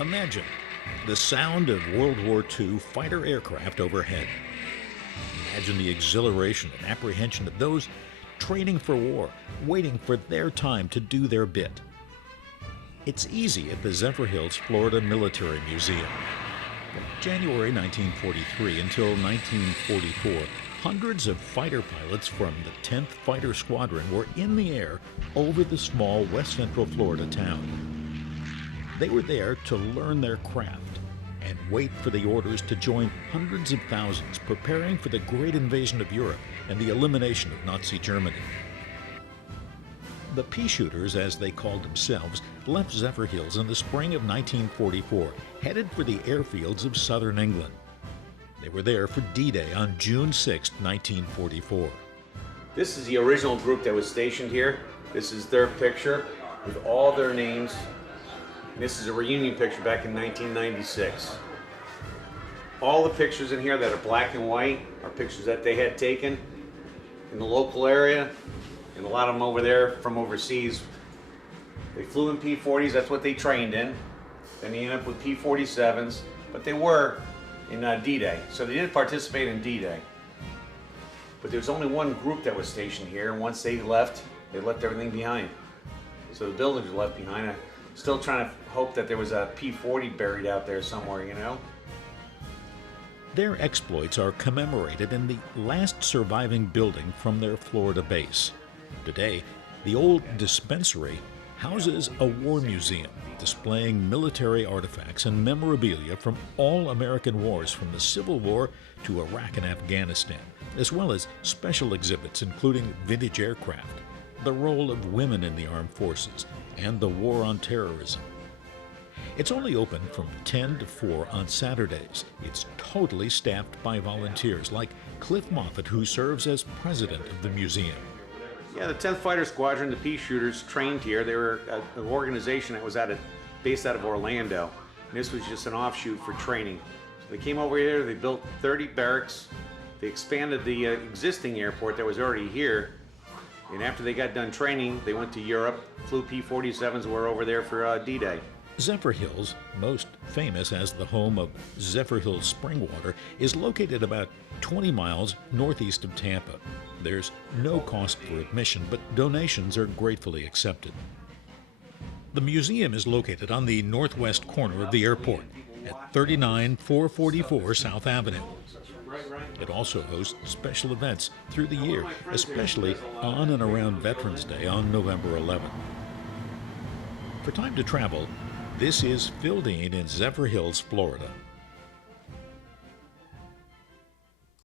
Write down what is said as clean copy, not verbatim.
Imagine the sound of World War II fighter aircraft overhead. Imagine the exhilaration and apprehension of those training for war, waiting for their time to do their bit. It's easy at the Zephyrhills, Florida Military Museum. From January 1943 until 1944, hundreds of fighter pilots from the Tenth Fighter Squadron were in the air over the small west central Florida town. They were there to learn their craft and wait for the orders to join hundreds of thousands preparing for the great invasion of Europe and the elimination of Nazi Germany. The Peashooters, as they called themselves, left Zephyrhills in the spring of 1944, headed for the airfields of southern England. They were there for D-Day on June 6, 1944. This is the original group that was stationed here. This is their picture with all their names. This is a reunion picture back in 1996. All the pictures in here that are black and white are pictures that they had taken in the local area, and a lot of them over there from overseas. They flew in P-40s, that's what they trained in. Then they ended up with P-47s, but they were in D-Day, so they didn't participate in D-Day. But there was only one group that was stationed here, and once they left everything behind. So the buildings were left behind. I'm still trying to hope that there was a P-40 buried out there somewhere, you know? Their exploits are commemorated in the last surviving building from their Florida base. Today, the old dispensary houses a war museum displaying military artifacts and memorabilia from all American wars from the Civil War to Iraq and Afghanistan, as well as special exhibits including vintage aircraft, the role of women in the armed forces, and the war on terrorism. It's only open from 10 to 4 on Saturdays. It's totally staffed by volunteers like Cliff Moffat, who serves as president of the museum. Yeah, the 10th Fighter Squadron, the Peashooters, trained here. They were an organization that was based out of Orlando. And this was just an offshoot for training. So they came over here, they built 30 barracks. They expanded the existing airport that was already here. And after they got done training, they went to Europe, flew P-47s, were over there for D-Day. Zephyrhills, most famous as the home of Zephyrhills Springwater, is located about 20 miles northeast of Tampa. There's no cost for admission, but donations are gratefully accepted. The museum is located on the northwest corner of the airport at 39444 South Avenue. It also hosts special events through the year, especially on and around Veterans Day on November 11. For Time to Travel, this is Phil Dean in Zephyrhills, Florida.